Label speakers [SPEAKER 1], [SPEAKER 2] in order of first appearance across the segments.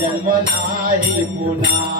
[SPEAKER 1] जन्म नाही पुन्हा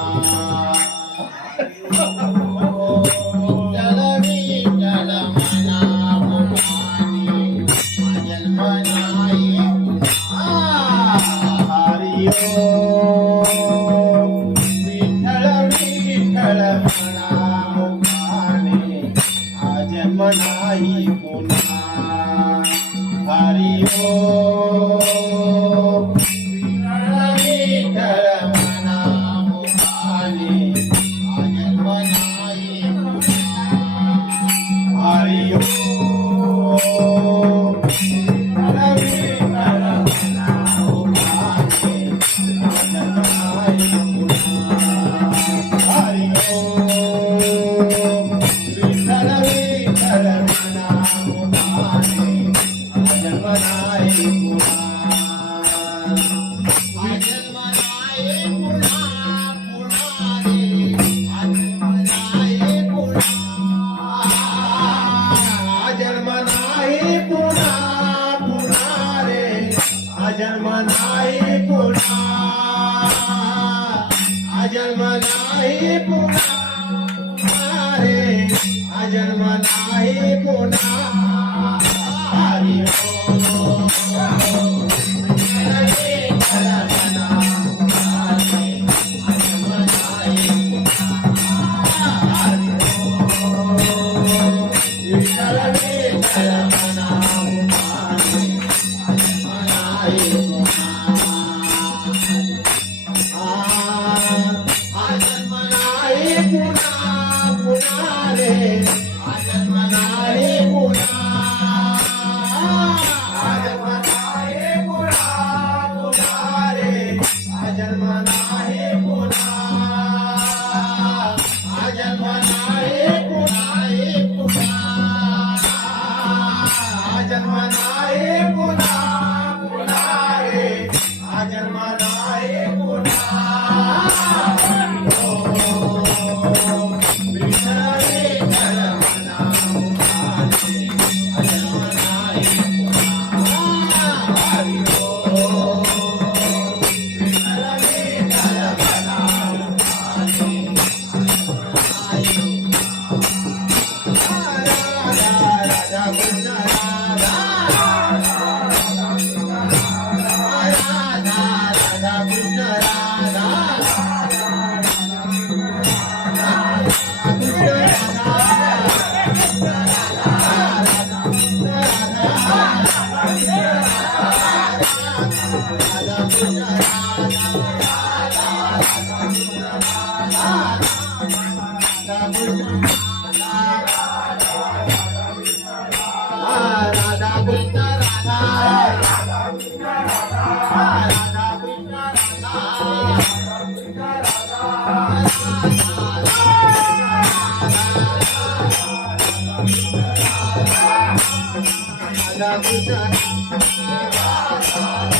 [SPEAKER 1] Bye.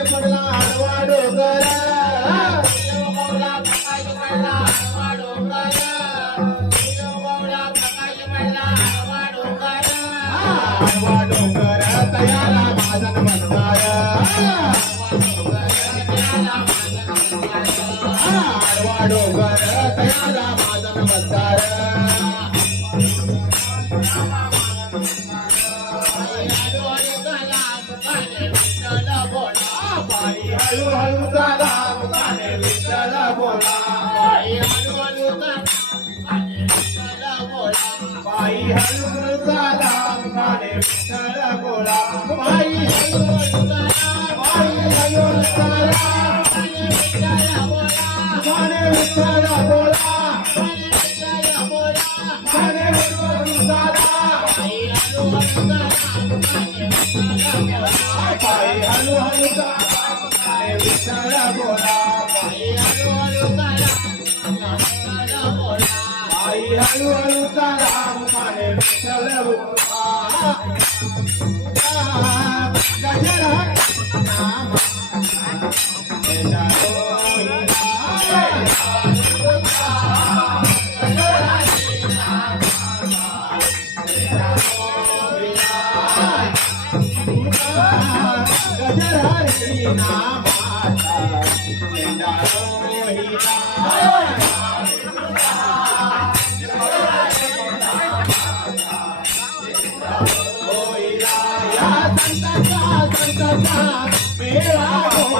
[SPEAKER 1] సంతోషపడలా बोला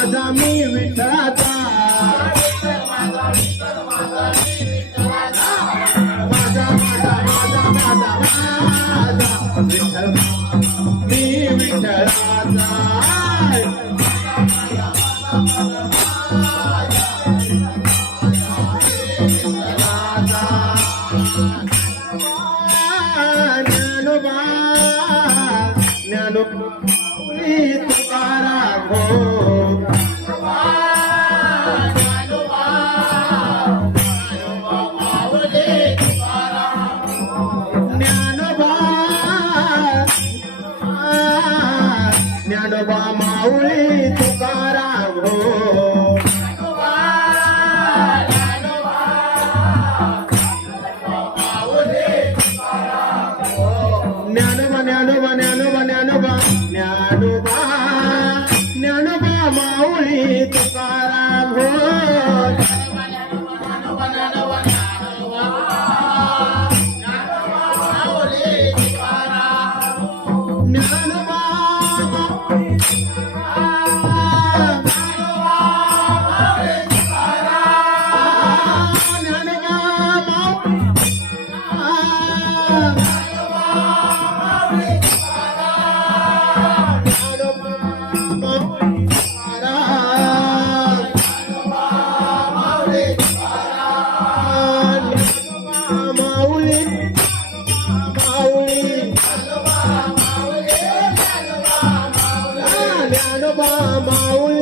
[SPEAKER 1] Tata, Miri, Tata. Saori. aún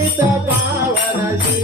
[SPEAKER 1] ಪವಿತ್ರ ಪಾವನ Shri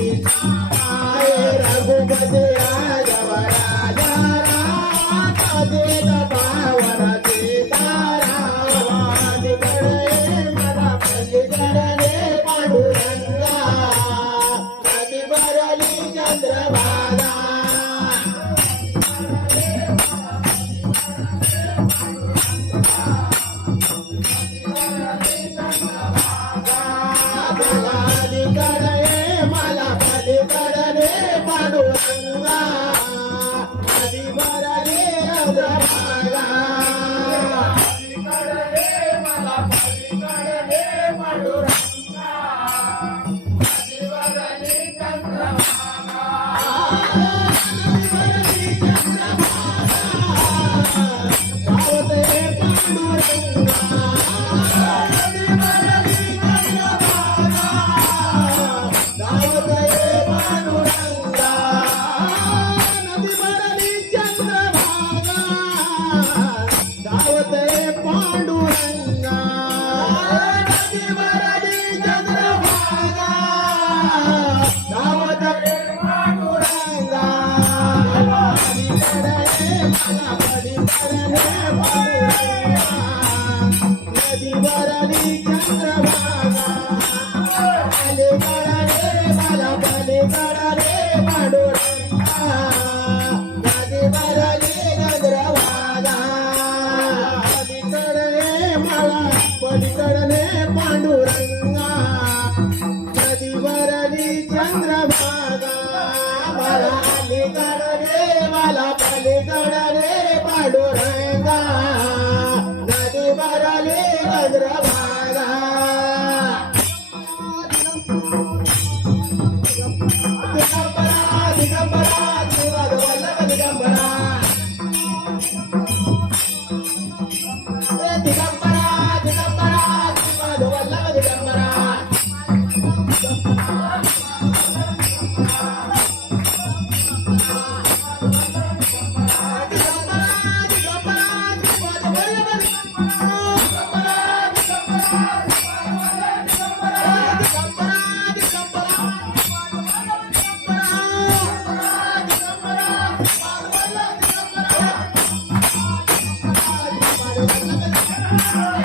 [SPEAKER 1] Yeah.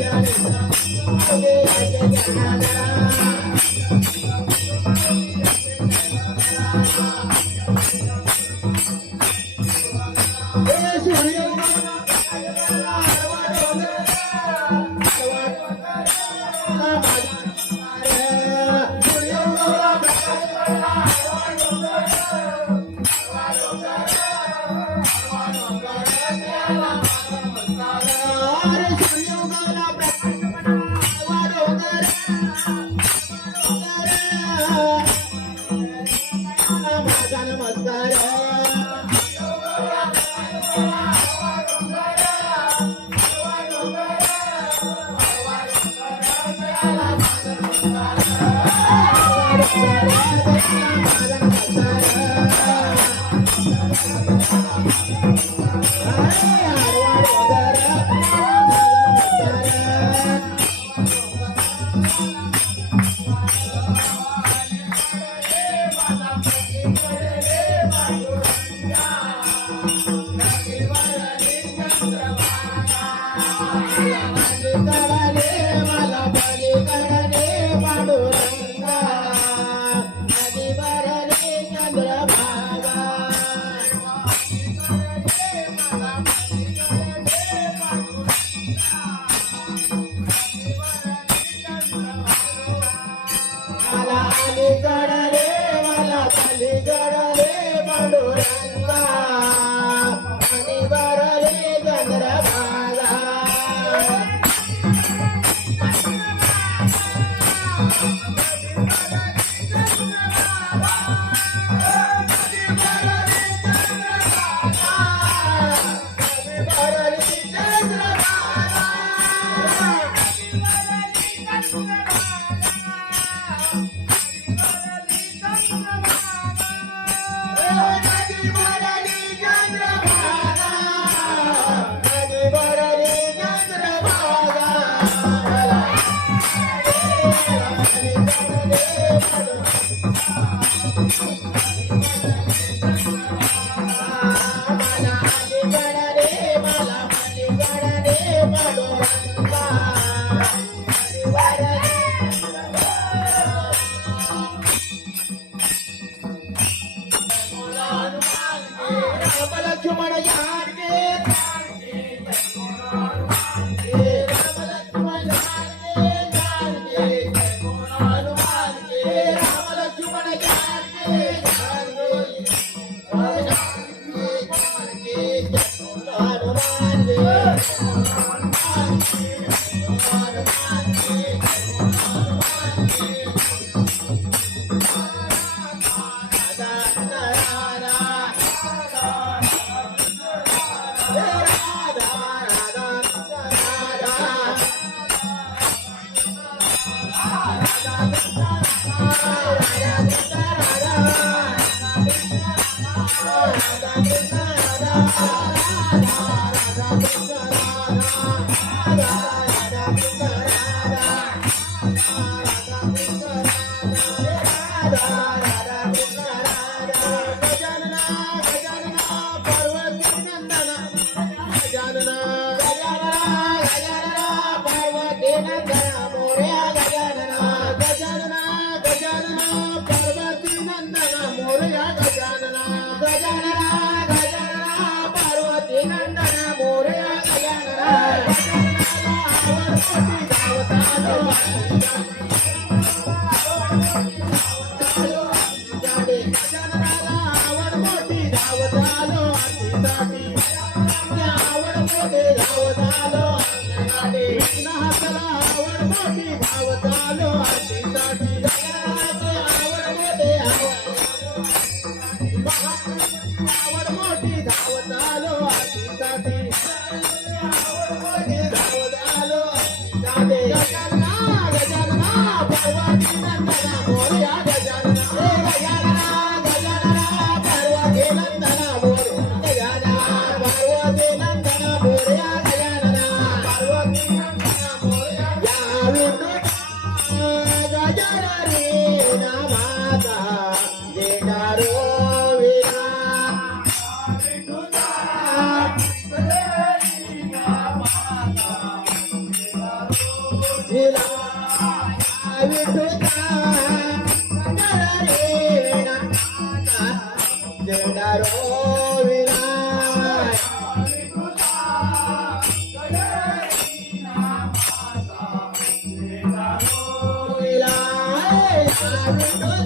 [SPEAKER 1] Thank you. Thank you. Camarão de Harvey! I'm not Bye. Wow, wow, wow, तुका